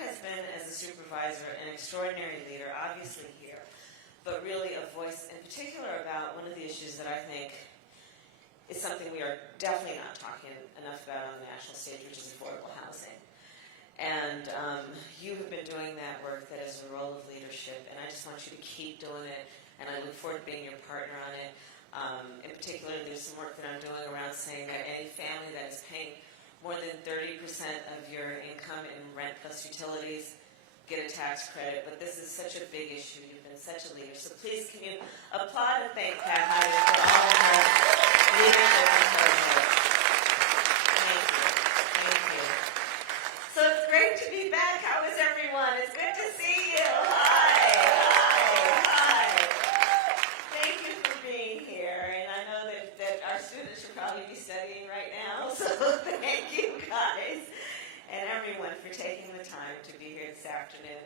has been, as a supervisor, an extraordinary leader, obviously here, but really a voice in particular about one of the issues that I think is something we are definitely not talking enough about on the national stage, which is affordable housing. And you have been doing that work that is a role of leadership, and I just want you to keep doing it, and I look forward to being your partner on it. In particular, there's some work that I'm doing around saying that any family that is paying more than 30% of your income in rent plus utilities get a tax credit. But this is such a big issue. You've been such a leader. So please, can you applaud and thank Pat Hyden for all of her leadership and her work. Thank you. Thank you. So it's great to be back. How is everyone? It's good to see you. Hi. Thank you for being here. And I know that our students should probably be studying right now. So thank you guys and everyone for taking the time to be here this afternoon.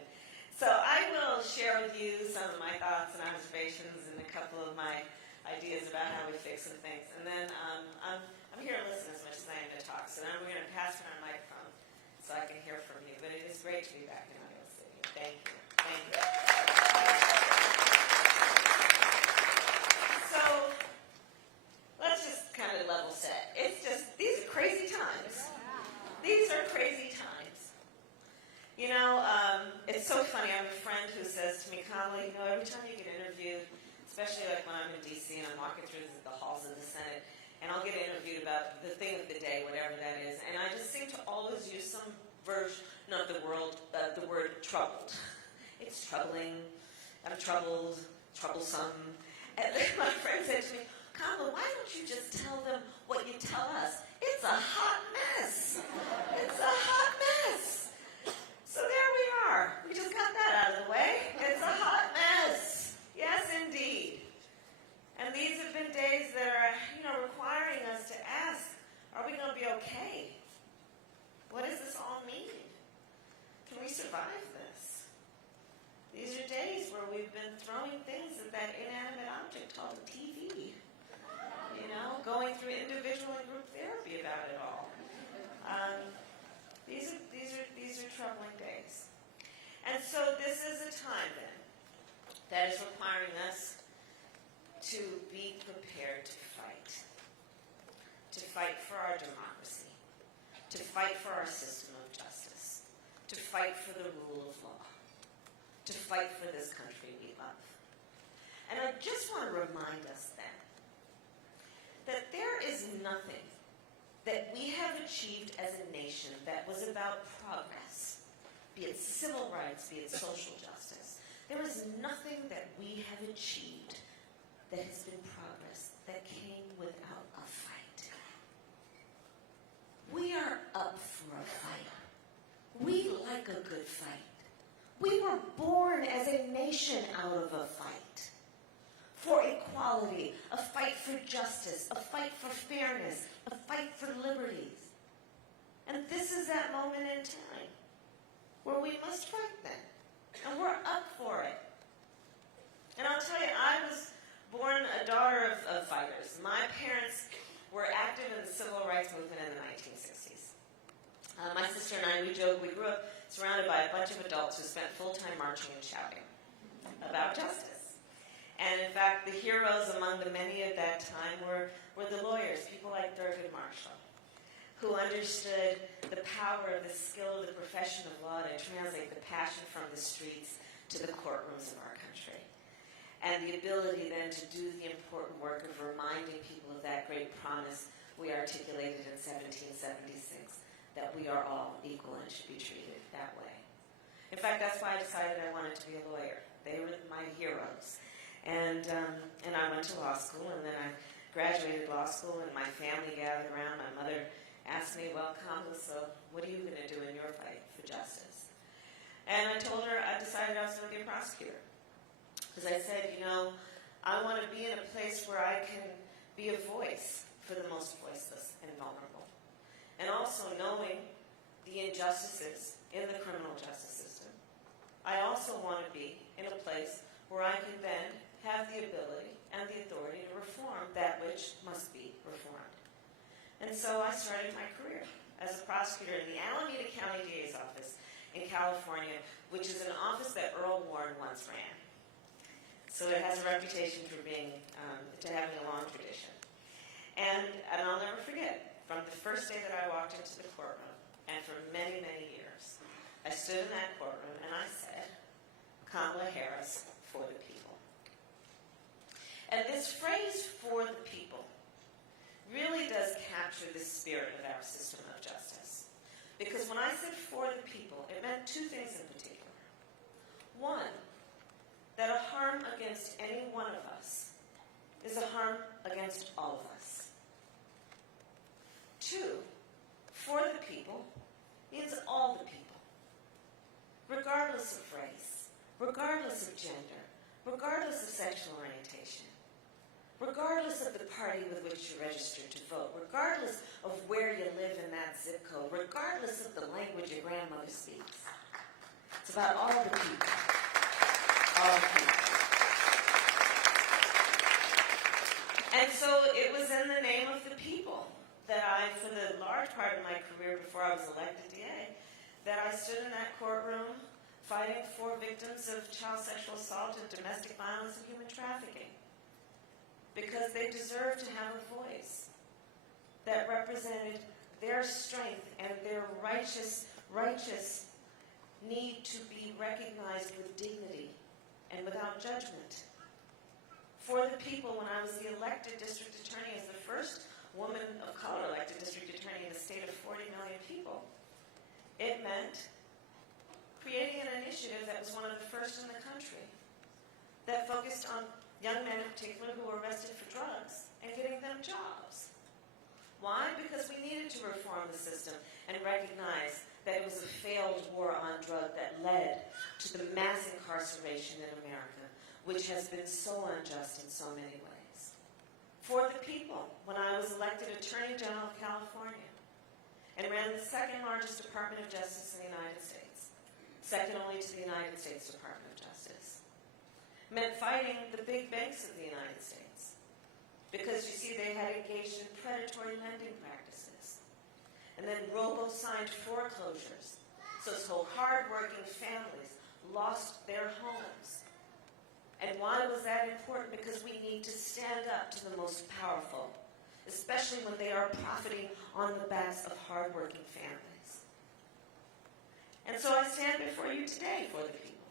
So I will share with you some of my thoughts and observations and a couple of my ideas about how we fix some things. And then I'm here to listen as much as I am to talk. So now we're going to pass on our microphone so I can hear from you. But it is great to be back in Iowa City. Thank you. Thank you. So let's just kind of level set. It's just, these are crazy times. These are crazy times. You know, it's so funny. I have a friend who says to me, Kamala, you know, every time you get interviewed, especially like when I'm in D.C. and I'm walking through the halls of the Senate, and I'll get interviewed about the thing of the day, whatever that is, and I just seem to always use some version of the word troubled. It's troubling. I'm troubled, troublesome. And my friend said to me, Kamala, why don't you just tell them what you tell us? It's a hot mess. It's a hot mess. So there we are. We just got that out of the way. It's a hot mess. Yes, indeed. And these have been days that are, requiring us to ask, are we going to be okay? What does this all mean? Can we survive this? These are days where we've been throwing things at that inanimate object called a TV. Going through individual and group therapy about it all. These are troubling days. And so this is a time then that is requiring us to be prepared to fight for our democracy, to fight for our system of justice, to fight for the rule of law, to fight for this country we love. And I just want to remind us then that there is nothing that we have achieved as a nation that was about progress, be it civil rights, be it social justice. There is nothing that we have achieved that has been progress that came without a fight. We are up for a fight. We like a good fight. We were born as a nation out of a fight. For equality, a fight for justice, a fight for fairness, a fight for liberties. And this is that moment in time where we must fight then. And we're up for it. And I'll tell you, I was born a daughter of fighters. My parents were active in the civil rights movement in the 1960s. My sister and I, we joke, we grew up surrounded by a bunch of adults who spent full-time marching and shouting about justice. And in fact, the heroes among the many of that time were the lawyers, people like Thurgood Marshall, who understood the power of the skill of the profession of law to translate the passion from the streets to the courtrooms of our country. And the ability then to do the important work of reminding people of that great promise we articulated in 1776, that we are all equal and should be treated that way. In fact, that's why I decided I wanted to be a lawyer. They were my heroes. And I went to law school, and then I graduated law school, and my family gathered around. My mother asked me, well, Kamala, so what are you going to do in your fight for justice? And I told her I decided I was going to be a prosecutor. Because I said, I want to be in a place where I can be a voice for the most voiceless and vulnerable. And also knowing the injustices in the criminal justice system. I also want to be in a place where I can then have the ability and the authority to reform that which must be reformed. And so I started my career as a prosecutor in the Alameda County DA's office in California, which is an office that Earl Warren once ran. So it has a reputation for having a long tradition. And I'll never forget, from the first day that I walked into the courtroom, and for many, many years, I stood in that courtroom and I said, Kamala Harris for the people. And this phrase, for the people, really does capture the spirit of our system of justice. Because when I said for the people, it meant two things in particular. One, that a harm against any one of us is a harm against all of us. Two, for the people means all the people, regardless of race, regardless of gender, regardless of sexual orientation, regardless of the party with which you registered to vote, regardless of where you live in that zip code, regardless of the language your grandmother speaks. It's about all the people. All the people. And so it was in the name of the people that I, for the large part of my career before I was elected DA, that I stood in that courtroom fighting for victims of child sexual assault and domestic violence and human trafficking. Because they deserve to have a voice that represented their strength and their righteous need to be recognized with dignity and without judgment. For the people, when I was the elected district attorney, as the first woman of color elected district attorney in a state of 40 million people, it meant creating an initiative that was one of the first in the country that focused on young men in particular who were arrested for drugs and getting them jobs. Why? Because we needed to reform the system and recognize that it was a failed war on drug that led to the mass incarceration in America, which has been so unjust in so many ways. For the people, when I was elected Attorney General of California and ran the second largest Department of Justice in the United States, second only to the United States Department of Justice, meant fighting the big banks of the United States. Because, you see, they had engaged in predatory lending practices. And then robo-signed foreclosures. So hard-working families lost their homes. And why was that important? Because we need to stand up to the most powerful, especially when they are profiting on the backs of hard-working families. And so I stand before you today for the people,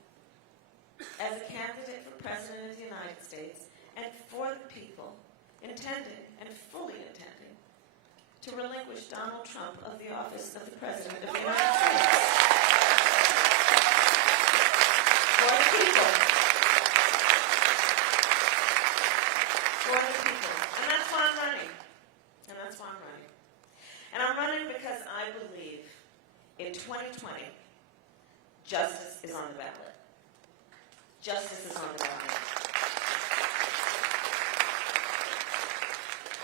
as a candidate for President of the United States, and for the people, intending and fully intending to relinquish Donald Trump of the office of the President of the United States. For the people. For the people. And that's why I'm running. And that's why I'm running. And I'm running because I believe in 2020, justice is on the ballot. Justice is on the ballot.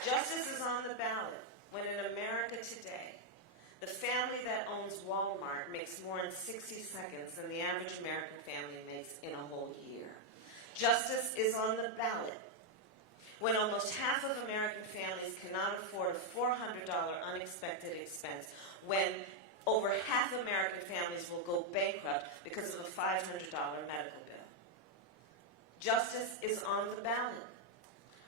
Justice is on the ballot when in America today, the family that owns Walmart makes more in 60 seconds than the average American family makes in a whole year. Justice is on the ballot when almost half of American families cannot afford a $400 unexpected expense, when over half American families will go bankrupt because of a $500 medical bill. Justice is on the ballot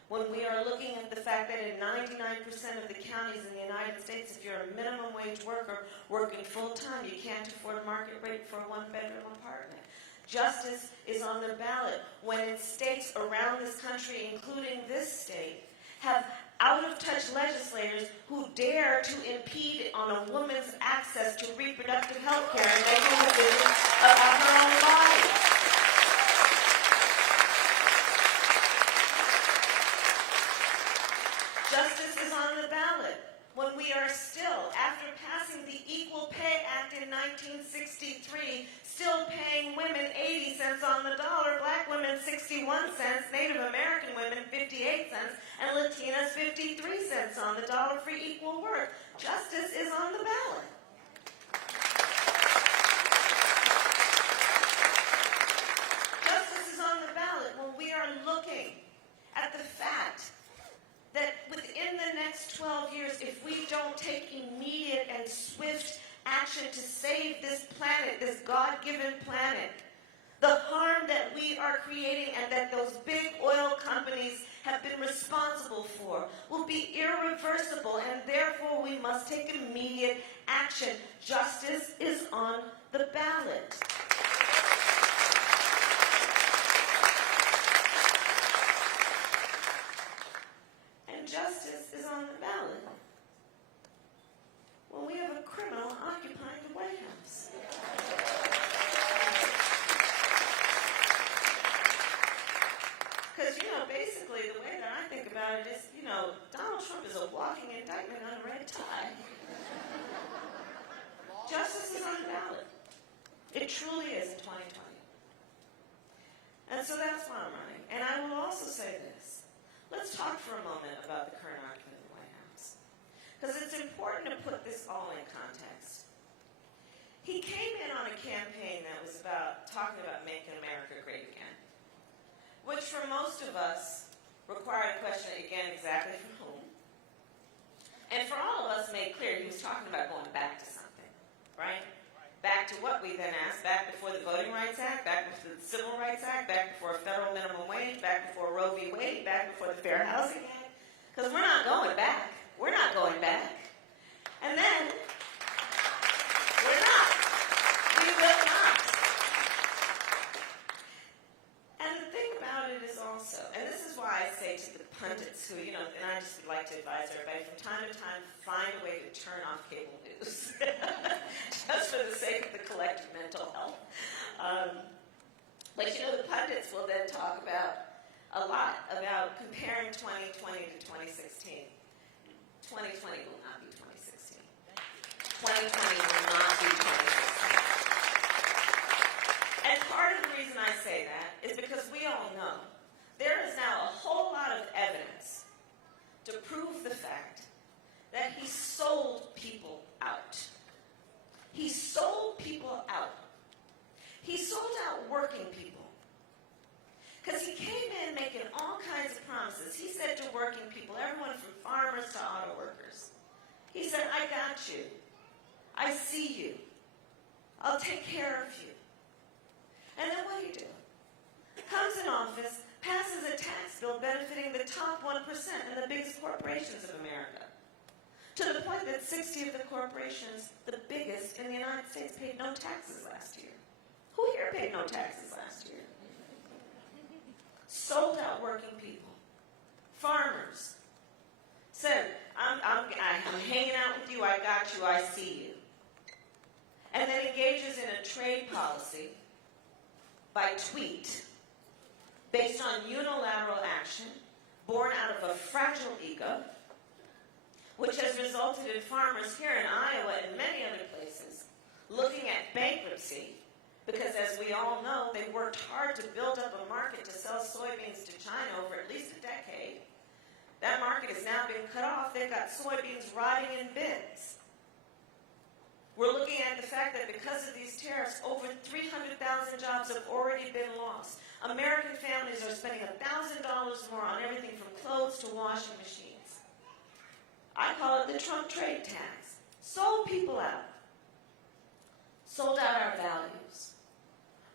when we are looking at the fact that in 99% of the counties in the United States, if you're a minimum wage worker working full-time, you can't afford a market rate for a one-bedroom apartment. Justice is on the ballot when in states around this country, including this state, have out-of-touch legislators who dare to impede on a woman's access to reproductive health care and making decisions about her own body. Justice is on the ballot when we are still, after passing the Equal Pay Act in 1963, still paying women 80 cents on the dollar, black women 61 cents, Native American women 58 cents, and Latinas 53 cents on the dollar for equal work. Justice is on the ballot. Justice is on the ballot when we are looking at the fact that within the next 12 years, if we don't take immediate and swift action to save this planet, this God-given planet. The harm that we are creating and that those big oil companies have been responsible for will be irreversible, and therefore we must take immediate action. Justice is on the ballot. And justice is on the ballot when we have a criminal occupying the White House. Because, basically the way that I think about it is, Donald Trump is a walking indictment on a red tie. Justice is on the ballot. It truly is in 2020. And so that's why I'm running. And I will also say this. Let's talk for a moment about the current occupant of the White House. Because it's important to put this all in context. He came in on a campaign that was talking about making America great again, which for most of us required a question again exactly from whom. And for all of us made clear he was talking about going back to something, right? Back to what we then asked, back before the Voting Rights Act, back before the Civil Rights Act, back before a federal minimum wage, back before Roe v. Wade, back before the Fair Housing Act. Because we're not going back. We're not going back. And then, we're not. We will not. And the thing about it is also, and this is why I say to the pundits who, and I just would like to advise everybody from time to time, find a way to turn off cable news. Just for the sake of the collective mental health. But the pundits will then talk a lot about comparing 2020 to 2016. 2020 will not be 2016. 2020 will not be 2016. And part of the reason I say that is because we all know there is now a whole lot of evidence to prove the fact that he sold people out. He sold people out. He sold out working people. Because he came in making all kinds of promises. He said to working people, everyone from farmers to auto workers, he said, I got you. I see you. I'll take care of you. And then what do you do? Comes in office, passes a tax bill benefiting the top 1% and the biggest corporations of America. To the point that 60 of the corporations, the biggest in the United States, paid no taxes last year. Who here paid no taxes last year? Sold out working people. Farmers. Said, I'm hanging out with you, I got you, I see you. And then engages in a trade policy by tweet based on unilateral action born out of a fragile ego, which has resulted in farmers here in Iowa and many other places looking at bankruptcy because, as we all know, they worked hard to build up a market to sell soybeans to China over at least a decade. That market has now been cut off. They've got soybeans rotting in bins. We're looking at the fact that because of these tariffs, over 300,000 jobs have already been lost. American families are spending $1,000 more on everything from clothes to washing machines. I call it the Trump trade tax. Sold people out. Sold out our values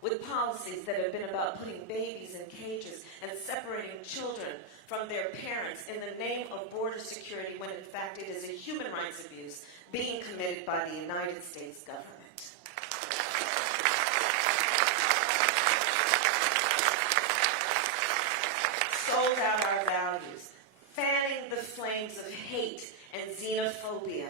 with policies that have been about putting babies in cages and separating children from their parents in the name of border security when in fact it is a human rights abuse being committed by the United States government. Sold out our values, fanning the flames of hate and xenophobia.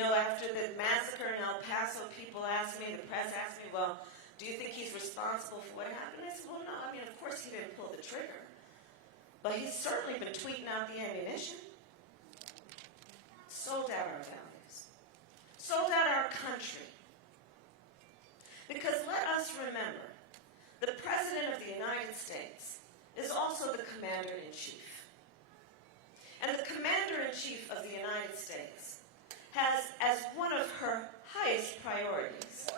After the massacre in El Paso, people asked me, the press asked me, well, do you think he's responsible for what happened? I said, well, no, of course he didn't pull the trigger. But he's certainly been tweeting out the ammunition. Sold out our values. Sold out our country. Because let us remember, the President of the United States is also the Commander-in-Chief. And the Commander-in-Chief of the United States has as one of her highest priorities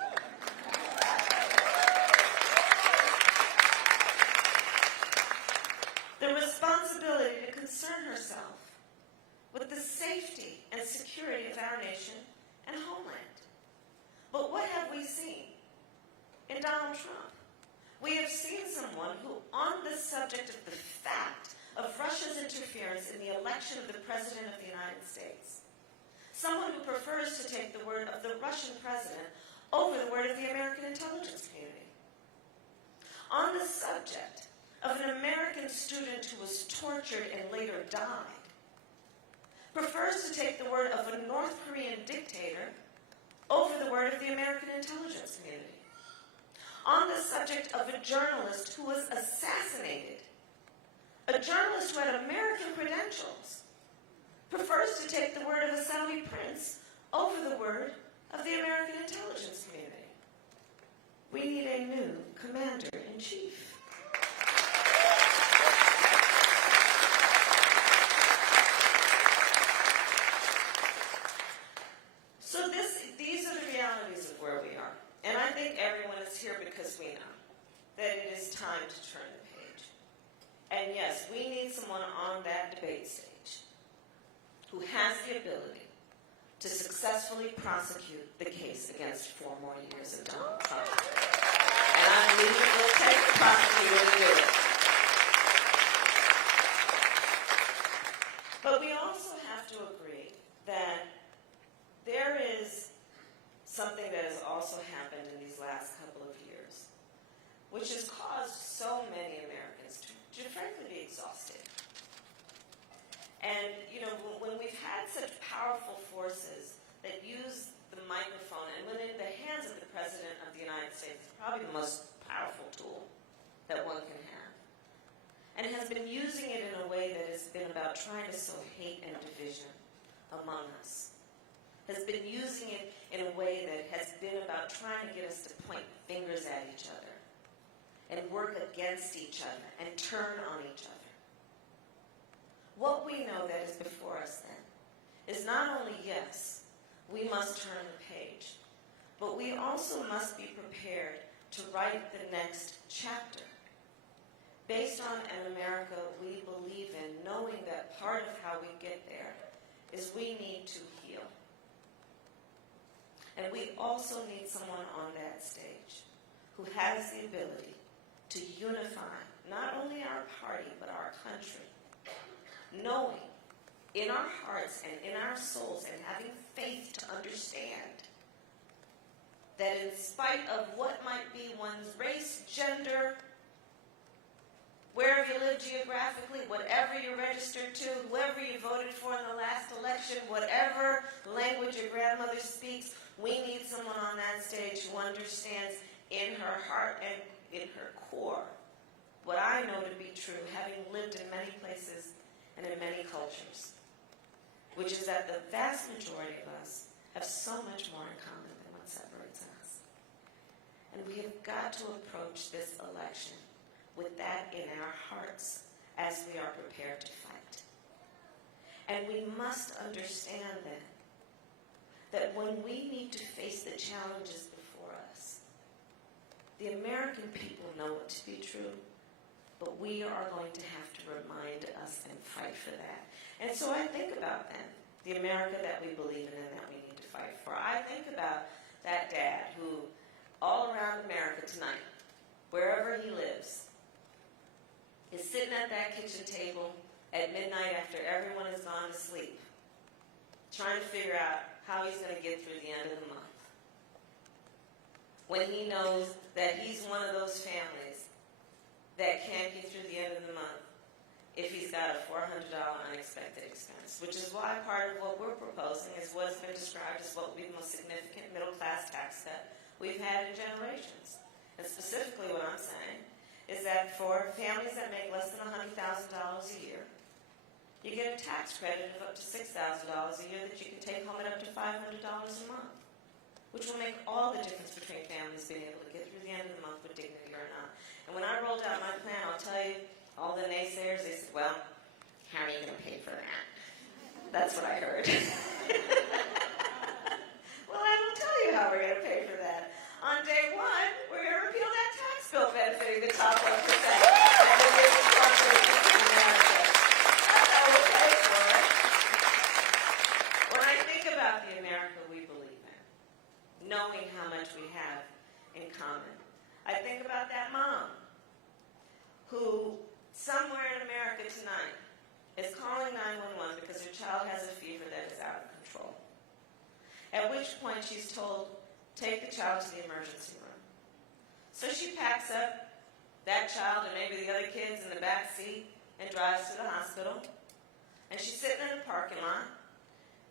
the responsibility to concern herself with the safety and security of our nation and homeland. But what have we seen? Donald Trump. We have seen someone who, on the subject of the fact of Russia's interference in the election of the President of the United States, someone who prefers to take the word of the Russian president over the word of the American intelligence community. On the subject of an American student who was tortured and later died, prefers to take the word of a North Korean dictator over the word of the American intelligence community. On the subject of a journalist who was assassinated, a journalist who had American credentials prefers to take the word of a Saudi prince over the word of the American intelligence community. We need a new commander-in-chief. So these are the realities of where we are. And I think everyone is here because we know that it is time to turn the page. And yes, we need someone on that debate stage who has the ability to successfully prosecute the case against 4 more years of Donald Trump. And I believe it will take the prosecutor to do it. But we also have to agree that there is something that has also happened in these last couple of years, which has caused so many Americans to frankly be exhausted. And, you know, when we've had such powerful forces that use the microphone, and when in the hands of the President of the United States, it's probably the most powerful tool that one can have, and has been using it in a way that has been about trying to sow hate and division among us, has been using it in a way that has been about trying to get us to point fingers at each other and work against each other and turn on each other. What we know that is before us then is not only, yes, we must turn the page, but we also must be prepared to write the next chapter based on an America we believe in, knowing that part of how we get there is we need to heal. And we also need someone on that stage who has the ability to unify not only our party, but our country, knowing in our hearts and in our souls and having faith to understand that in spite of what might be one's race, gender, wherever you live geographically, whatever you're registered to, whoever you voted for in the last election, whatever language your grandmother speaks, we need someone on that stage who understands in her heart and in her core what I know to be true, having lived in many places and in many cultures, which is that the vast majority of us have so much more in common than what separates us. And we have got to approach this election with that in our hearts as we are prepared to fight. And we must understand then that when we need to face the challenges before us, the American people know it to be true, but we are going to have to remind us and fight for that. And so I think about then the America that we believe in and that we need to fight for. I think about that dad who, all around America tonight, wherever he lives, is sitting at that kitchen table at midnight after everyone has gone to sleep, trying to figure out how he's going to get through the end of the month. When he knows that he's one of those families that can't get through the end of the month if he's got a $400 unexpected expense, which is why part of what we're proposing is what has been described as what will be the most significant middle-class tax cut we've had in generations. And specifically what I'm saying is that for families that make less than $100,000 a year, you get a tax credit of up to $6,000 a year that you can take home at up to $500 a month, which will make all the difference between families being able to get through the end of the month with dignity or not. And when I rolled out my plan, I'll tell you, all the naysayers, they said, well, how are you going to pay for that? That's what I heard. Well, I will tell you how we're going to pay for that. On day one, we're going to repeal that tax bill benefiting the top 1%. And the biggest corporations in America. That's how we'll pay for it. When I think about the America we believe in, knowing how much we have in common, I think that mom who, somewhere in America tonight, is calling 911 because her child has a fever that is out of control. At which point she's told, take the child to the emergency room. So she packs up that child and maybe the other kids in the back seat and drives to the hospital. And she's sitting in the parking lot,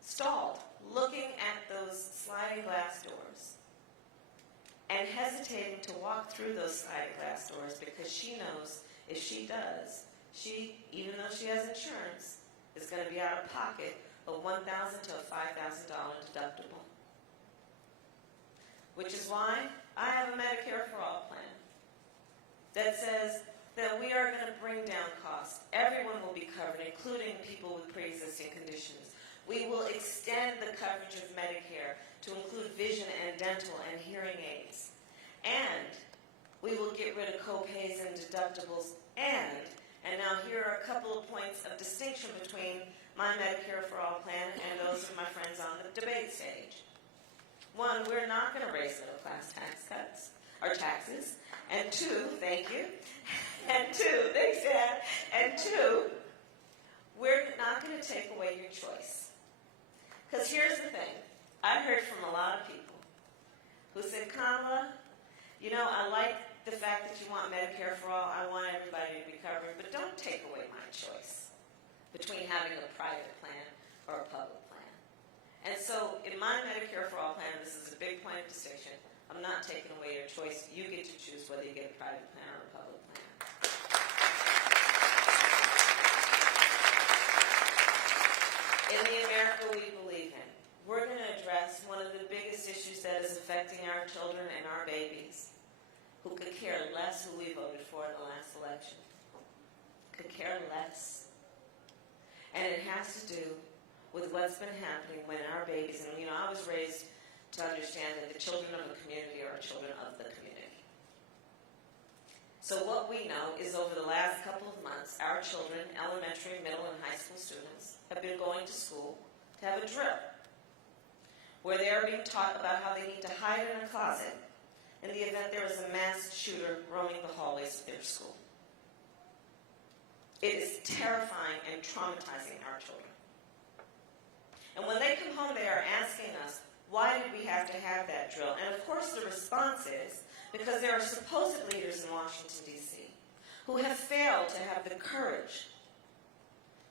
stalled, looking at those sliding glass doors and hesitating to walk through those sliding glass doors because she knows if she does, she, even though she has insurance, is going to be out of pocket of $1,000 to a $5,000 deductible. Which is why I have a Medicare for All plan that says that we are going to bring down costs. Everyone will be covered, including people with pre-existing conditions. We will extend the coverage of Medicare to include vision and dental and hearing aids. And we will get rid of co-pays and deductibles. And now here are a couple of points of distinction between my Medicare for All plan and those of my friends on the debate stage. One, we're not going to raise middle-class taxes. And two, thank you. And two, thanks, Dad. And two, we're not going to take away your choice. Because here's the thing. I heard from a lot of people who said, Kamala, you know, I like the fact that you want Medicare for All. I want everybody to be covered, but don't take away my choice between having a private plan or a public plan. And so in my Medicare for All plan, this is a big point of distinction. I'm not taking away your choice. You get to choose whether you get a private plan or a public plan. In the America we believe in, we're going to address one of the biggest issues that is affecting our children and our babies, who could care less who we voted for in the last election. Could care less. And it has to do with what's been happening when our babies, and you know, I was raised to understand that the children of a community are children of the community. So what we know is over the last couple of months, our children, elementary, middle, and high school students, have been going to school to have a drill where they are being taught about how they need to hide in a closet in the event there is a masked shooter roaming the hallways of their school. It is terrifying and traumatizing our children. And when they come home, they are asking us, why did we have to have that drill? And of course the response is, because there are supposed leaders in Washington, D.C., who have failed to have the courage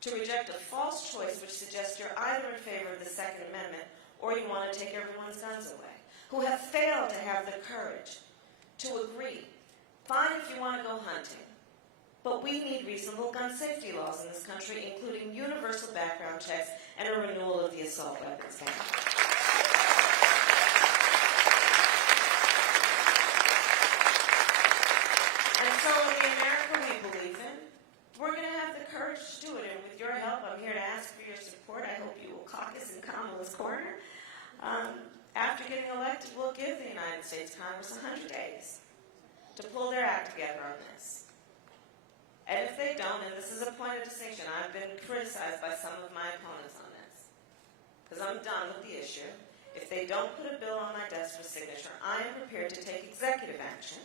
to reject a false choice which suggests you're either in favor of the Second Amendment or you want to take everyone's guns away, who have failed to have the courage to agree, fine if you want to go hunting, but we need reasonable gun safety laws in this country, including universal background checks and a renewal of the assault weapons ban. And so in the America we believe in, we're going to have the courage to do it. And with your help, I'm here to ask for your support. I hope you will caucus in Kamala's corner. After getting elected, we'll give the United States Congress 100 days to pull their act together on this. And if they don't, and this is a point of distinction, I've been criticized by some of my opponents on this, because I'm done with the issue. If they don't put a bill on my desk for signature, I am prepared to take executive action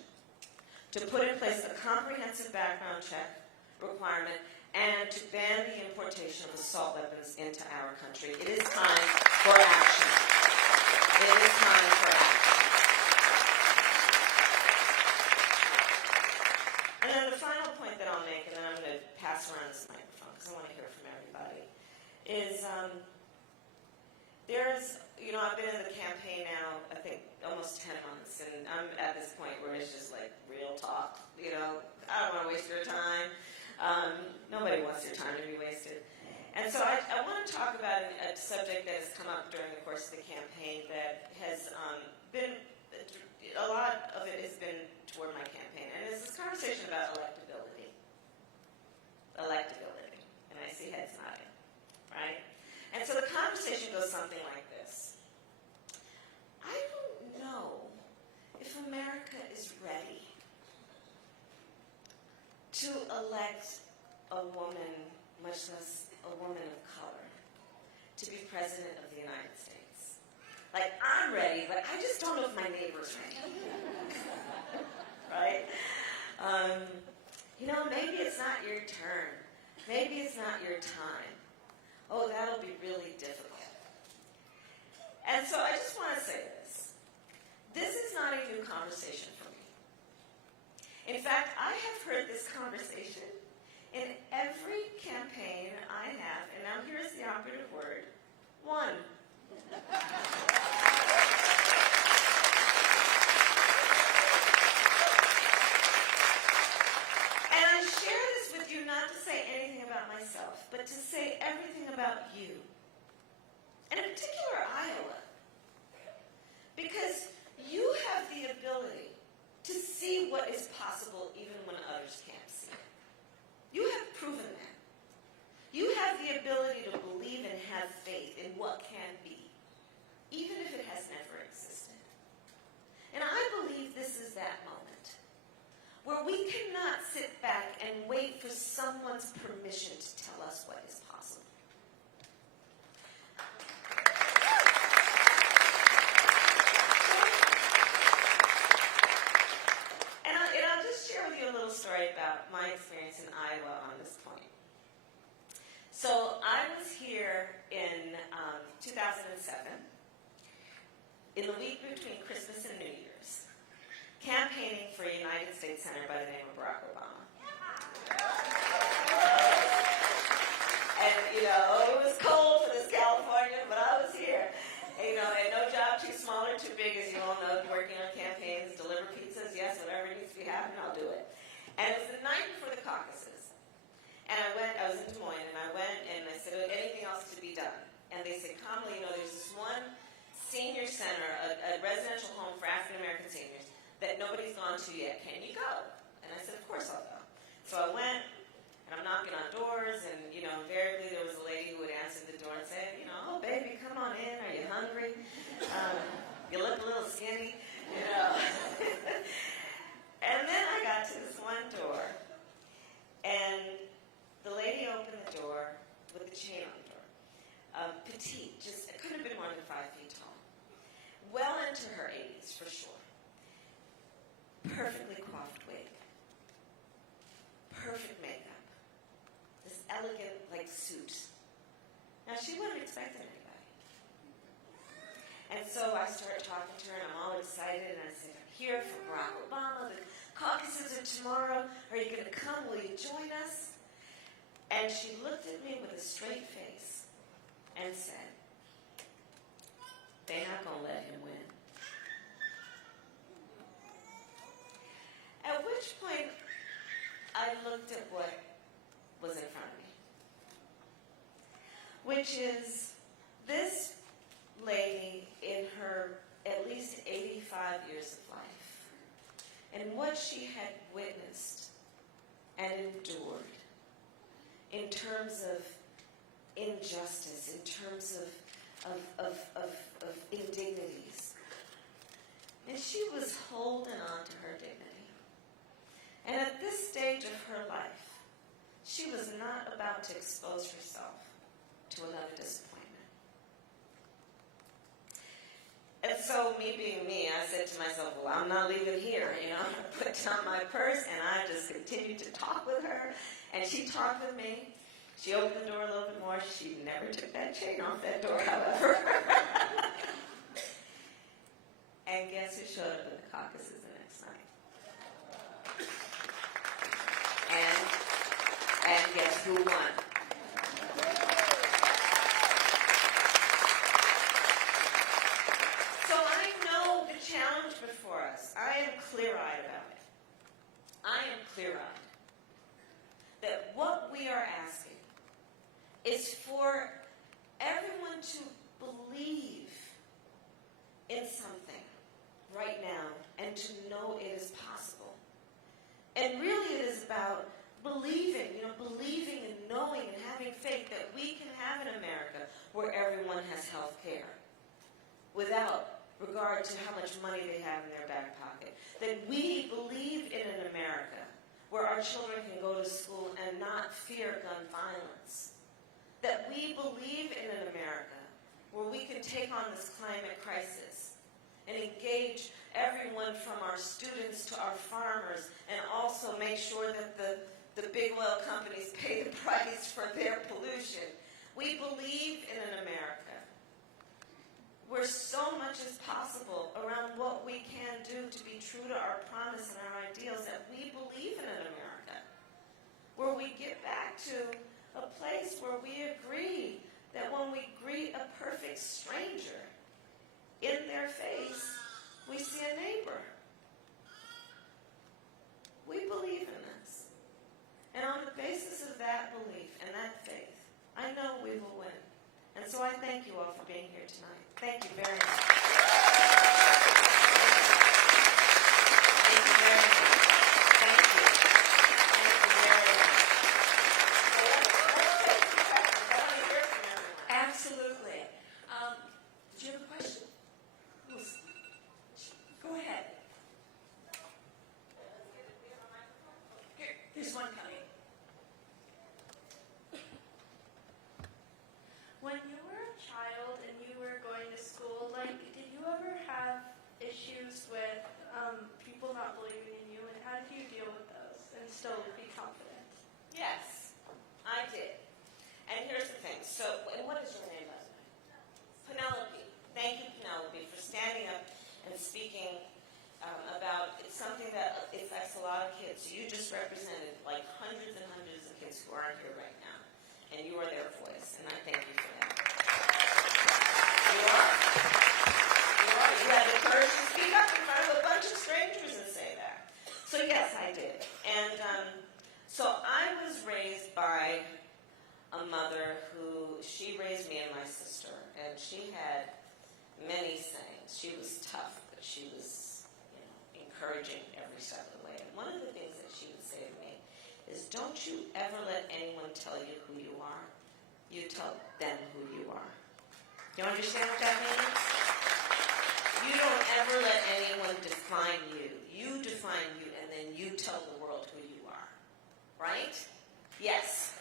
to put in place a comprehensive background check requirement and to ban the importation of assault weapons into our country. It is time for action. It is time for action. And then the final point that I'll make, and then I'm going to pass around this microphone because I want to hear from everybody, is there's, you know, I've been in the campaign now, I think, almost 10 months, and I'm at this point where it's just like real talk. You know, I don't want to waste your time. Nobody wants your time to be wasted. And so I want to talk about a subject that has come up during the course of the campaign that has been, a lot of it has been toward my campaign, and it's this conversation about electability. Electability. And I see heads nodding, right? And so the conversation goes something like this. I don't know if America is ready to elect a woman, much less a woman of color, to be president of the United States. Like, I'm ready, but I just don't know if my neighbor's ready. right? Maybe it's not your turn. Maybe it's not your time. Oh, that'll be really difficult. And so I just want to say this. This is not a new conversation for me. In fact, I have heard this conversation in every campaign I have, and now here's the operative word, one. And I share this with you not to say anything about myself, but to say everything about you. And in particular, Iowa. Because you have the ability to see what is possible even when others can't see it. You have proven that. You have the ability to believe and have faith in what can be, even if it has never existed. And I believe this is that moment, where we cannot sit back and wait for someone's permission to tell us what is possible. And I'll just share with you a little story about my experience in Iowa on this point. So I was here in 2007, in the week between Christmas and New Year's, campaigning for a United States Senator by the name of Barack Obama. And, it was cold for this California, but I was here. And no job too small or too big, as you all know, working on campaigns, deliver pizzas, yes, whatever needs to be happening, I'll do it. And it was the night before the caucuses. And I was in Des Moines, and I went and I said, anything else to be done? And they said, Kamala, there's this one senior center, a residential home for African-American seniors that nobody's gone to yet. Can you go? And I said, of course I'll go. So I went, and I'm knocking on doors, and, invariably there was a lady who would answer the door and say, oh, baby, come on in. Are you hungry? You look a little skinny, And then I got to this one door, and the lady opened the door with the chain on the door. Petite, it couldn't have been more than 5 feet tall. Well into her 80s, for sure. Perfectly coiffed wig. Perfect makeup. This elegant, suit. Now, she wasn't expecting anybody. And so I started talking to her, and I'm all excited, and I said, I'm here for Barack Obama. The caucuses are tomorrow. Are you going to come? Will you join us? And she looked at me with a straight face and said, they're not going to let him win. At which point, I looked at what was in front of me, which is this lady in her at least 85 years of life, and what she had witnessed and endured in terms of injustice, in terms of indignities. And she was holding on to her dignity. And at this stage of her life, she was not about to expose herself to another disappointment. And so, me being me, I said to myself, well, I'm not leaving here, I put down my purse, and I just continued to talk with her, and she talked with me. She opened the door a little bit more. She never took that chain off that door, however. And guess who showed up at the caucuses the next night? And guess who won? So I know the challenge before us. I am clear-eyed about it. I am clear-eyed that what we are asking is for everyone to believe in something right now and to know it is possible. And really it is about believing and knowing and having faith that we can have an America where everyone has health care without regard to how much money they have in their back pocket. That we believe in an America where our children can go to school and not fear gun violence. That we believe in an America where we can take on this climate crisis and engage everyone from our students to our farmers, and also make sure that the big oil companies pay the price for their pollution. We believe in an America where so much is possible around what we can do to be true to our promise and our ideals, that we believe in an America where we get back to a place where we agree that when we greet a perfect stranger in their face, we see a neighbor. We believe in this. And on the basis of that belief and that faith, I know we will win. And so I thank you all for being here tonight. Thank you very much. Thank you very much. Thank you. Thank you very much. So let's take some questions. I want to hear from everyone. Absolutely. Did you have a question? Go ahead. Here's one coming. When you were a child and you were going to school, did you ever have issues with people not believing in you, and how did you deal with those and still be confident? Yes, I did. And here's the thing. So, and what is your name, by the way? Penelope. Thank you, Penelope, for standing up and speaking about something that affects a lot of kids. You just represented like hundreds and hundreds of kids who aren't here right now. And you are their voice, and I thank you for that. You are. You are. You had the courage to speak up in front of a bunch of strangers and say that. So yes, I did. And so I was raised by a mother who, she raised me and my sister, and she had many sayings. She was tough, but she was, encouraging every step of the way. And one of the things that she would say to me is, don't you ever let anyone tell you who you are. You tell them who you are. You understand what that means? You don't ever let anyone define you. You define you, and then you tell the world who you are. Right? Yes.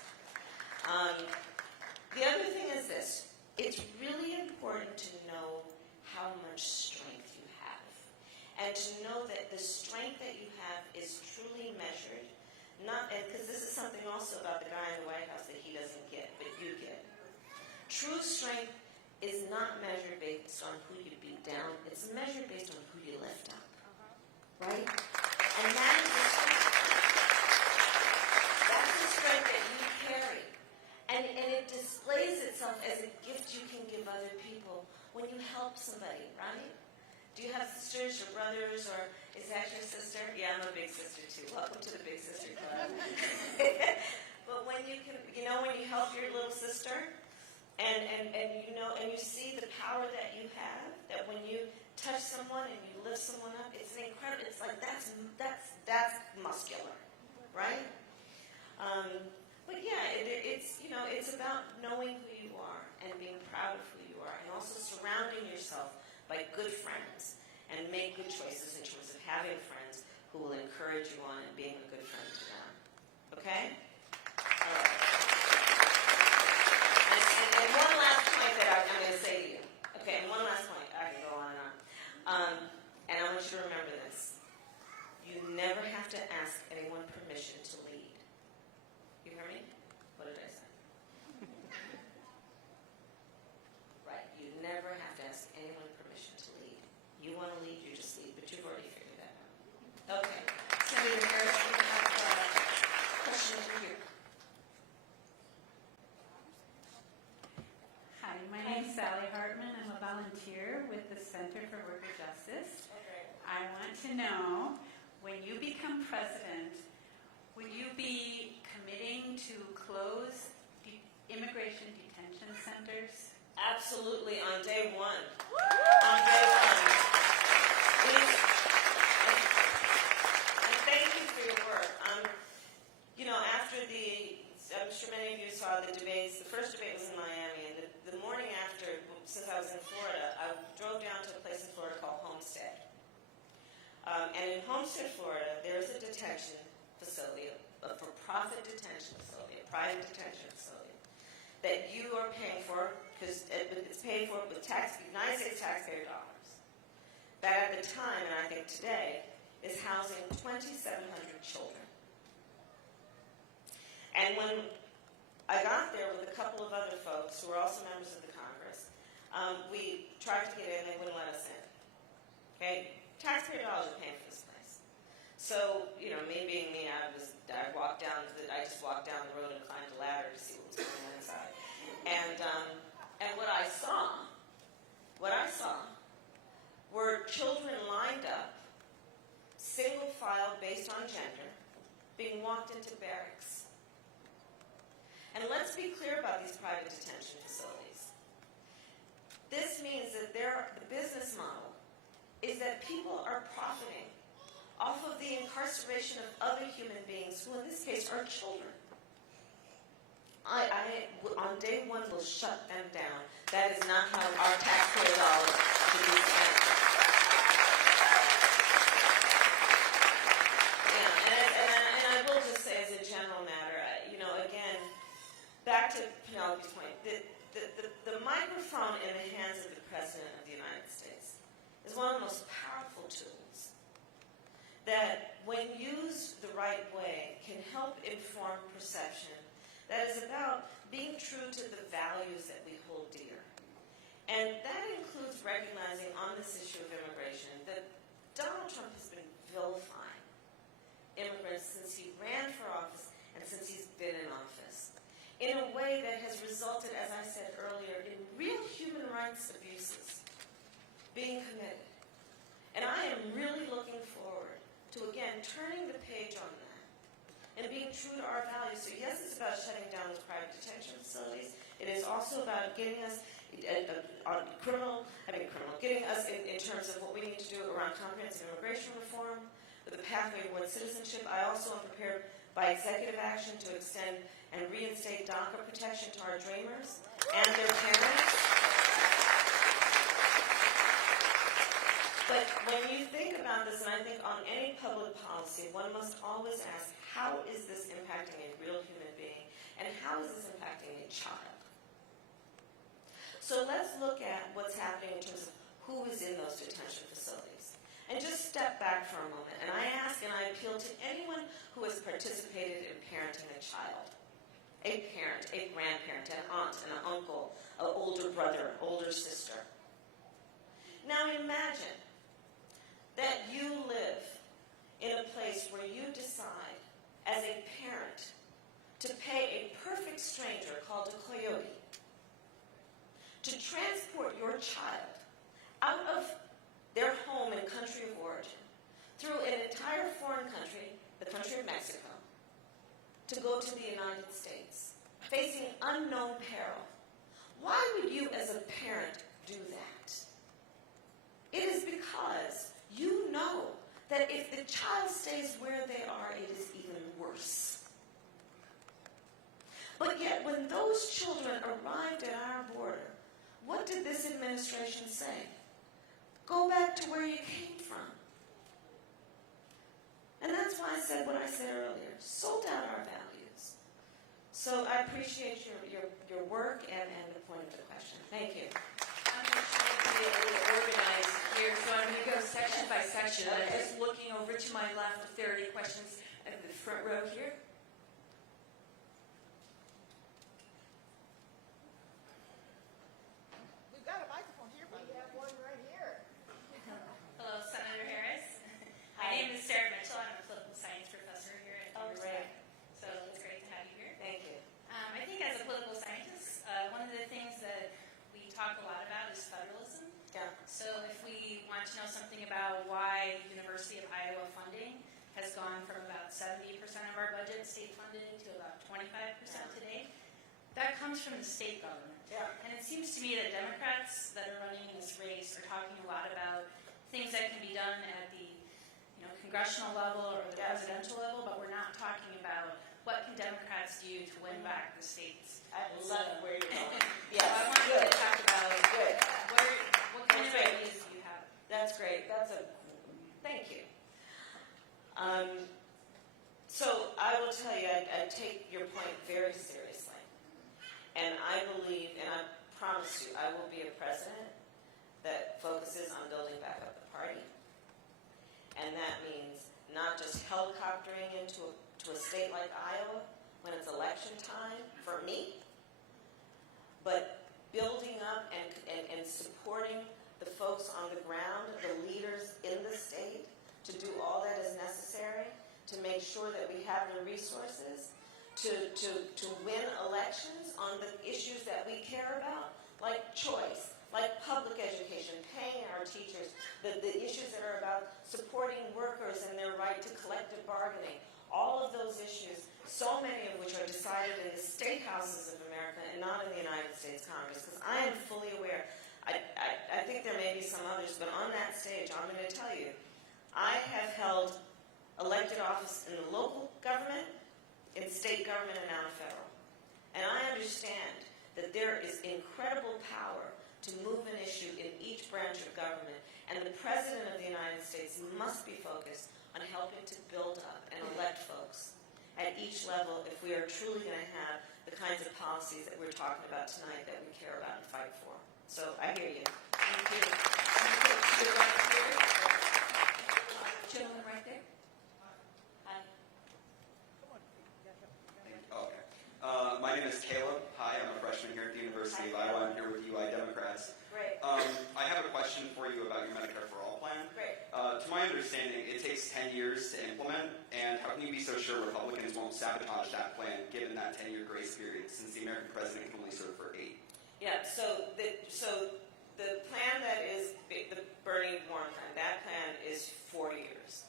The other thing is this. It's really important to know how much strength you have. And to know that the strength that you have is truly measured. Because this is something also about the guy in the White House that he doesn't get, but you get. True strength is not measured based on who you beat down. It's measured based on who you lift up. Right? And that is the strength. That's the strength that you carry. And it displays itself as a gift you can give other people when you help somebody, right? Do you have sisters or brothers, or is that your sister? Yeah, I'm a big sister too. Welcome to the Big Sister Club. But when you can, when you help your little sister, and you see the power that you have, that when you touch someone and you lift someone up, it's an incredible. It's like that's muscular, right? But yeah, it's about knowing who you are and being proud of who you are, and also surrounding yourself by good friends, and make good choices in terms of having friends who will encourage you on and being a good friend to them. Okay? All right. And one last point that I'm going to say to you. Okay, and one last point. I can go on and on. And I want you to remember this. You never have to ask anyone permission to lead. You hear me? What did I say? Right. You never have to ask anyone permission to lead. You want to lead, you just lead, but you've already figured that out. Okay. Senator Harris, we have a question over here. Hi, my name is Sally Hartman. I'm a volunteer with the Center for Worker Justice. I want to know, when you become president, will you be committing to close immigration detention centers? Absolutely, on day one. On day one. And thank you for your work. After I'm sure many of you saw the debates. The first debate was in Miami, and the morning after, since I was in Florida, I drove down to a place in Florida called Homestead. And in Homestead, Florida, there is a detention facility, a for-profit detention facility, a private detention facility, that you are paying for, because it's paid for with United States taxpayer dollars. that at the time, and I think today, is housing 2,700 children. And when I got there with a couple of other folks who were also members of the Congress, we tried to get in, they wouldn't let us in. Okay? Taxpayer dollars are paying for this place. So, me being me, I just walked down the road and climbed a ladder to see what was going on inside. And what I saw were children lined up, single file based on gender, being walked into barracks. And let's be clear about these private detention facilities. This means that the business model is that people are profiting off of the incarceration of other human beings, who in this case are children. I on day one will shut them down. That is not how our taxpayer dollars should be spent. And I will just say, as a general matter, again, back to Penelope's point, the microphone in the hands of the President of the United States is one of the most powerful tools that, when used the right way, can help inform perception that is about being true to the values that we hold dear. And that includes recognizing on this issue of immigration that Donald Trump has been vilifying immigrants since he ran for office and since he's been in office, in a way that has resulted, as I said earlier, in real human rights abuses being committed. And I am really looking forward to, again, turning the page on that and being true to our values. So yes, it's about shutting down those private detention facilities. It is also about getting us getting us in terms of what we need to do around comprehensive immigration reform, with a pathway towards citizenship. I also am prepared by executive action to extend and reinstate DACA protection to our dreamers and their parents. But when you think about this, and I think on any public policy, one must always ask, how is this impacting a real human being, and how is this impacting a child? So let's look at what's happening in terms of who is in those detention facilities. And just step back for a moment, and I ask and I appeal to anyone who has participated in parenting a child. A parent, a grandparent, an aunt, an uncle, an older brother, older sister. Now imagine that you live in a place where you decide, as a parent, to pay a perfect stranger called a coyote to transport your child out of their home and country of origin through an entire foreign country, the country of Mexico, to go to the United States, facing unknown peril. Why would you, as a parent, do that? It is because you know that if the child stays where they are, it is even worse. But yet, when those children arrived at our border, what did this administration say? Go back to where you came from. And that's why I said what I said earlier. Sold out our values. So I appreciate your work and the point of the question. Thank you. I'm going to try to be a little organized here, so I'm going to go section by section. I'm just looking over to my left if there are any questions at the front row here. We've got a microphone here, but we have one right here. Hello, Senator Harris. My name is Sarah Mitchell. I'm a political science professor here at University. So it's great to have you here. Thank you. I think as a political scientist, one of the things that we talk a lot about is federalism. Yeah. So if we want to know something about why University of Iowa funding has gone from about 70% of our budget state funded to about 25% today, that comes from the state government. Yeah. And it seems to me that Democrats that are running in this race are talking a lot about things that can be done at the congressional level or the presidential level, but we're not talking about what can Democrats do to win back the states. I love where you're going. So I want you to talk about what kind of ideas do you have? That's great. Thank you. So I will tell you, I take your point very seriously. And I believe, and I promise you, I will be a president that focuses on building back up the party. And that means not just helicoptering into a state like Iowa when it's election time for me, but building up and supporting the folks on the ground, the leaders in the state, to do all that is necessary to make sure that we have the resources to win elections on the issues that we care about, like choice, like public education, paying our teachers, the issues that are about supporting workers and their right to collective bargaining, all of those issues, so many of which are decided in the state houses of America and not in the United States Congress, because I am fully aware. I think there may be some others, but on that stage, I'm going to tell you, I have held elected office in the local government, in state government, and now in federal. And I understand that there is incredible power to move an issue in each branch of government, and the President of the United States must be focused on helping to build up and elect folks at each level if we are truly going to have the kinds of policies that we're talking about tonight that we care about and fight for. So I hear you. Thank you. To the right here. Gentleman right there. Hi. Okay. My name is Caleb. Hi, I'm a freshman here at the University of Iowa. I'm here with UI Democrats. Great. I have a question for you about your Medicare for All plan. Great. To my understanding, it takes 10 years to implement, and how can you be so sure Republicans won't sabotage that plan given that 10-year grace period, since the American president can only serve for 8? Yeah, so the plan that is the Bernie Warren plan, that plan is 4 years.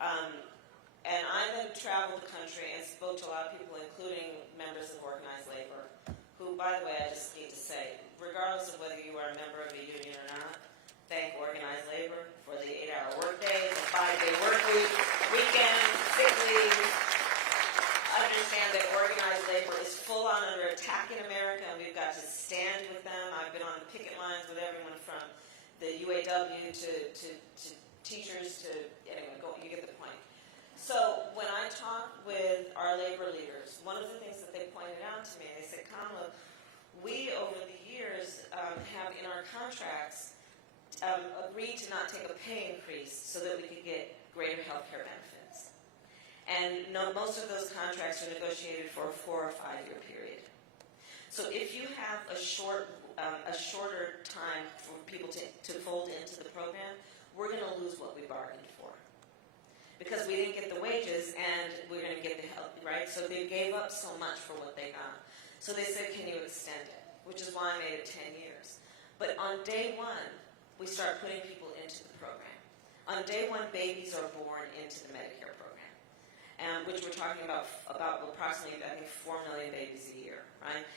And I then traveled the country and spoke to a lot of people, including members of organized labor, who, by the way, I just need to say, regardless of whether you are a member of a union or not, thank organized labor for the 8-hour workday, the 5-day work week, weekends, sick leave. Understand that organized labor is full on under attack in America, and we've got to stand with them. I've been on the picket lines with everyone from the UAW to teachers to, anyway, you get the point. So when I talk with our labor leaders, one of the things that they pointed out to me, they said, Kamala, we over the years have in our contracts agreed to not take a pay increase so that we could get greater health care benefits. And most of those contracts are negotiated for a 4 or 5 year period. So if you have a shorter time for people to fold into the program, we're going to lose what we bargained for. Because we didn't get the wages and we're going to get the help, right? So they gave up so much for what they got. So they said, can you extend it? Which is why I made it 10 years. But on day one, we start putting people into the program. On day one, babies are born into the Medicare program, which we're talking about approximately, I think, 4 million babies a year, right?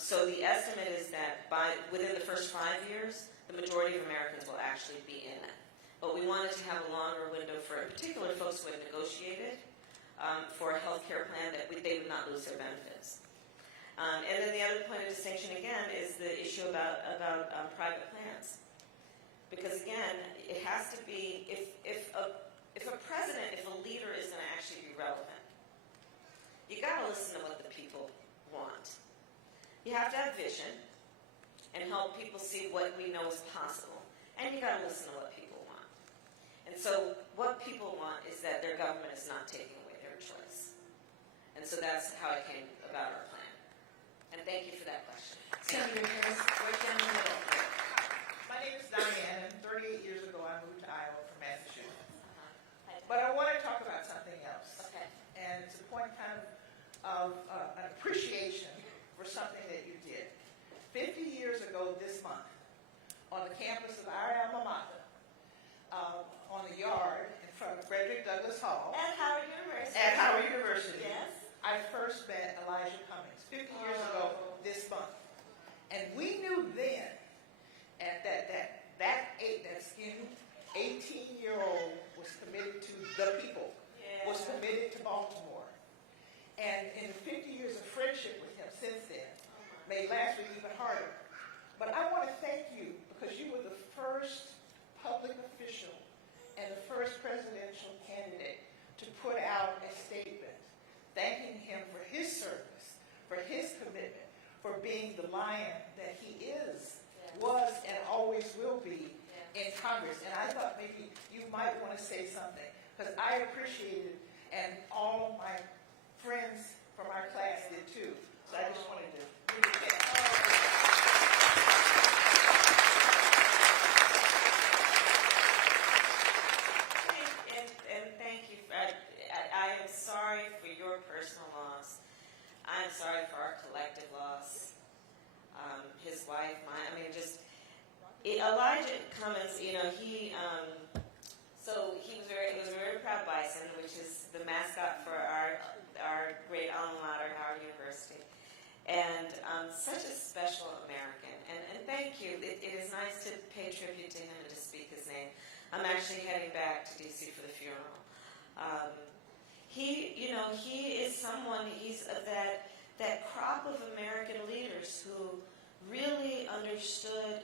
So the estimate is that within the first 5 years, the majority of Americans will actually be in it. But we wanted to have a longer window for, in particular, folks who had negotiated for a health care plan that they would not lose their benefits. And then the other point of distinction, again, is the issue about private plans. Because, again, it has to be, if a president, if a leader is going to actually be relevant, you got to listen to what the people want. You have to have vision and help people see what we know is possible. And you got to listen to what people want. And so what people want is that their government is not taking away their choice. And so that's how it came about our plan. And thank you for that question. Senator Harris, right down the middle. My name is Diane, and 38 years ago I moved to Iowa from Massachusetts. But I want to talk about something else. Okay. And it's a point kind of an appreciation for something that you did. 50 years ago this month, on the campus of our alma mater, on the yard in front of Frederick Douglass Hall. At Howard University. At Howard University. Yes. I first met Elijah Cummings 50 years ago this month. And we knew then that 18-year-old was committed to the people, was committed to Baltimore. And in the 50 years of friendship with him since then, may last with even harder. But I want to thank you because you were the first public official and the first presidential candidate to put out a statement thanking him for his service, for his commitment, for being the lion that he is, was, and always always will be in Congress. And I thought maybe you might want to say something, because I appreciate it, and all of my friends from our class did too. So I just wanted to really thank And thank you. I am sorry for your personal loss. I'm sorry for our collective loss. His wife, Elijah Cummings, he was a very proud bison, which is the mascot for our great alma mater, Howard University. And such a special American. And thank you. It is nice to pay tribute to him and to speak his name. I'm actually heading back to D.C. for the funeral. He is someone, he's of that crop of American leaders who really understood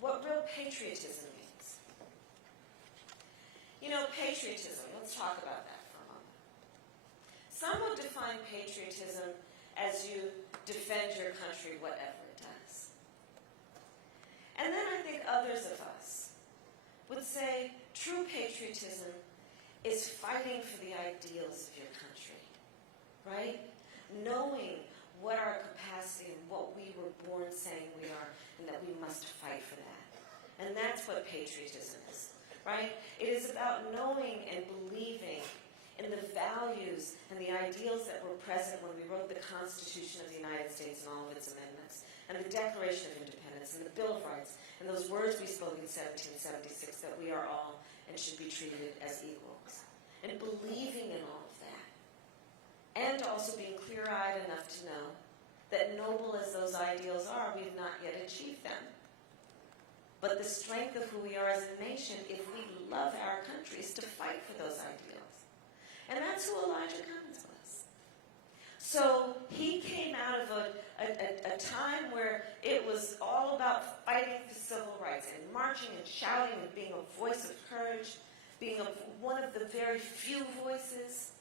what real patriotism means. Patriotism, let's talk about that for a moment. Some would define patriotism as you defend your country, whatever it does. And then I think others of us would say true patriotism is fighting for the ideals of your country, right? Knowing what our capacity and what we were born saying we are, and that we must fight for that. And that's what patriotism is, right? It is about knowing and believing in the values and the ideals that were present when we wrote the Constitution of the United States and all of its amendments, and the Declaration of Independence, and the Bill of Rights, and those words we spoke in 1776 that we are all and should be treated as equals. And believing in all of that. And also being clear-eyed enough to know that noble as those ideals are, we've not yet achieved them. But the strength of who we are as a nation, if we love our country, is to fight for those ideals. And that's who Elijah Cummings was. So he came out of a time where it was all about fighting for civil rights and marching and shouting and being a voice of courage, being one of the very few voices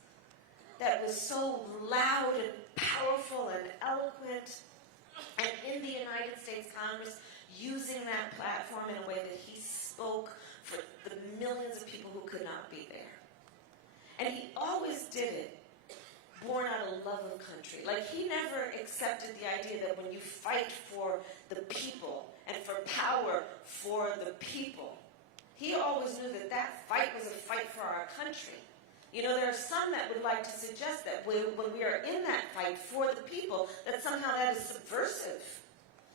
that was so loud and powerful and eloquent, and in the United States Congress, using that platform in a way that he spoke for the millions of people who could not be there. And he always did it born out of love of country. Like, he never accepted the idea that when you fight for the people and for power for the people, he always knew that that fight was a fight for our country. There are some that would like to suggest that when we are in that fight for the people, that somehow that is subversive.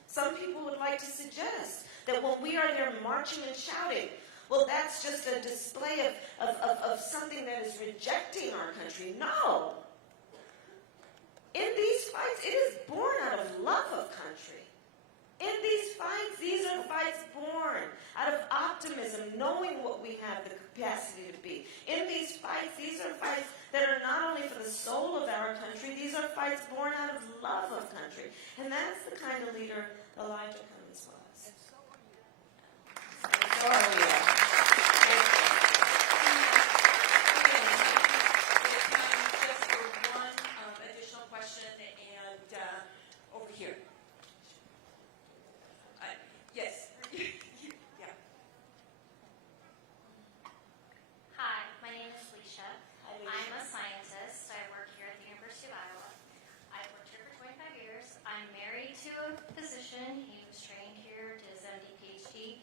Some people would like to suggest that when we are there marching and shouting, well, that's just a display of something that is rejecting our country. No. In these fights, it is born out of love of country. In these fights, these are fights born out of optimism, knowing what we have the capacity to be. In these fights, these are fights that are not only for the soul of our country, these are fights born out of love of country. And that's the kind of leader Elijah Cummings was. And so are we all. Just for one additional question, and over here. Yes. Yeah. Hi, my name is Leisha. I'm a scientist. I work here at the University of Iowa. I've worked here for 25 years. I'm married to a physician. He was trained here, did his MD, PhD.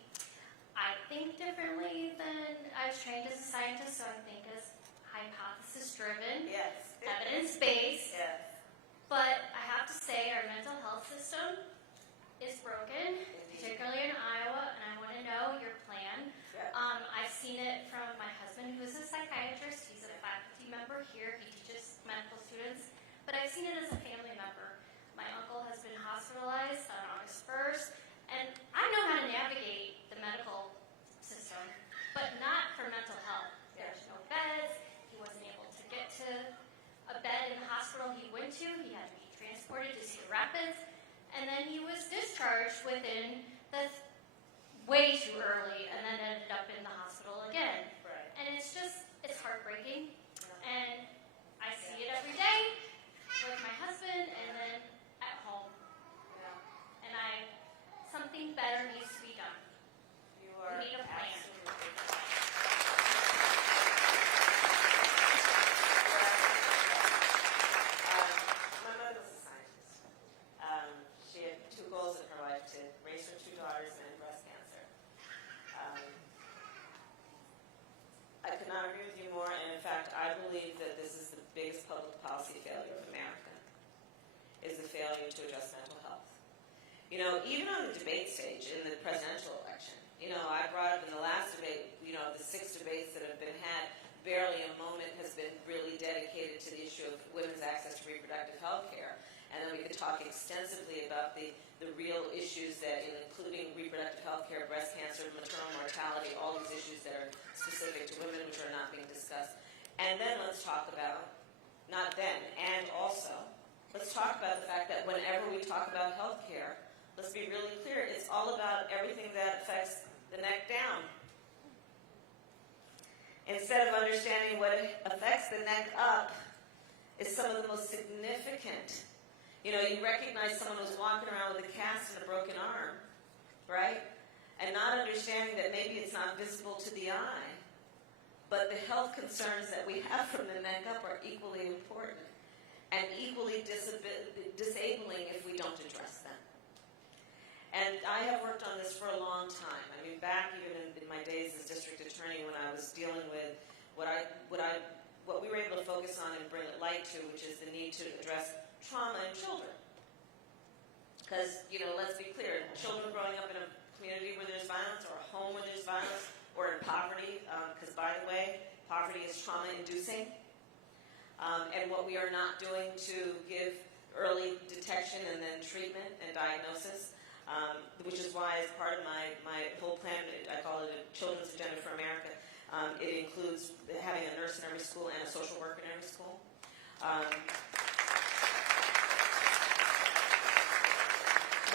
I think differently than I was trained as a scientist, so I think as hypothesis-driven, Yes. evidence-based. Yes. But I have to say our mental health system is broken, particularly in Iowa, and I want to know your plan. Yeah. I've seen it from my husband, who is a psychiatrist. He's a faculty member here. He teaches medical students. But I've seen it as a family member. My uncle has been hospitalized on August 1st, and I know how to navigate the medical system, but not for mental health. There's no beds. He wasn't able to get to a bed in the hospital he went to. He had to be transported to Cedar Rapids. And then he was discharged within the way too early, and then ended up in the hospital again. Right. And it's heartbreaking. And I see it every day with my husband, and then at home. And something better policy failure of America is the failure to address mental health. You know, even on the debate stage in the presidential election, you know, I brought up in the last debate, you know, the 6 debates that have been had, barely a moment has been really dedicated to the issue of women's access to reproductive health care. And then we could talk extensively about the real issues that, including reproductive health care, breast cancer, maternal mortality, all these issues that are specific to women which are not being discussed. And then let's talk about, not then, and also, let's talk about the fact that whenever we talk about health care, let's be really clear, it's all about everything that affects the neck down. Instead of understanding what affects the neck up is some of the most significant. You know, you recognize someone who's walking around with a cast and a broken arm, right? And not understanding that maybe it's not visible to the eye, but the health concerns that we have from the neck up are equally important and equally disabling if we don't address them. And I have worked on this for a long time. I mean, back even in my days as district attorney when I was dealing with what we were able to focus on and bring light to, which is the need to address trauma in children. Because, you know, let's be clear, children growing up in a community where there's violence or a home where there's violence or in poverty, because by the way, poverty is trauma-inducing. And what we are not doing to give early detection and then treatment and diagnosis, which is why as part of my whole plan, I call it a Children's Agenda for America, it includes having a nurse in every school and a social worker in every school.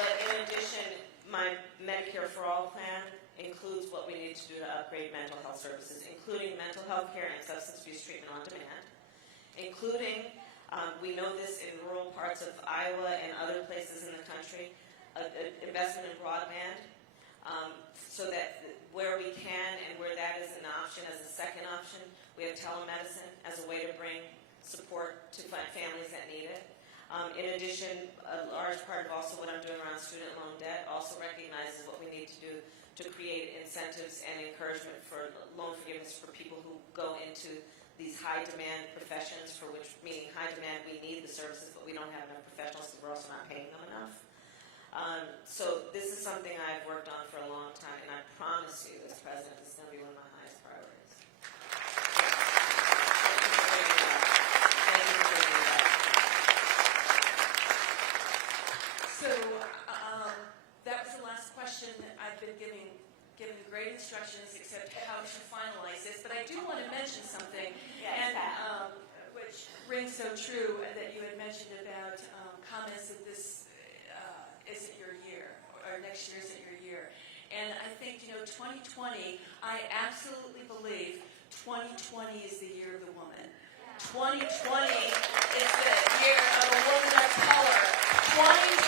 But in addition, my Medicare for All plan includes what we need to do to upgrade mental health services, including mental health care and substance abuse treatment on demand, including, we know this in rural parts of Iowa and other places in the country, investment in broadband, so that where we can and where that is an option, as a second option, we have telemedicine as a way to bring support to families that need it. In addition, a large part of also what I'm doing around student loan debt also recognizes what we need to do to create incentives and encouragement for loan forgiveness for people who go into these high demand professions, for which, meaning high demand, we need the services, but we don't have enough professionals, so we're also not paying them enough. So this is something I've worked on for a long time, and I promise you, as president, this is going to be one of my highest priorities. Thank you for bringing it up. So that was the last question. I've been given great instructions, except how to finalize this. But I do want to mention something, which rings so true that you had mentioned about comments that this isn't your year, or next year isn't your year. And I think, 2020, I absolutely believe 2020 is the year of the woman. 2020 is the year of a woman of color. 2020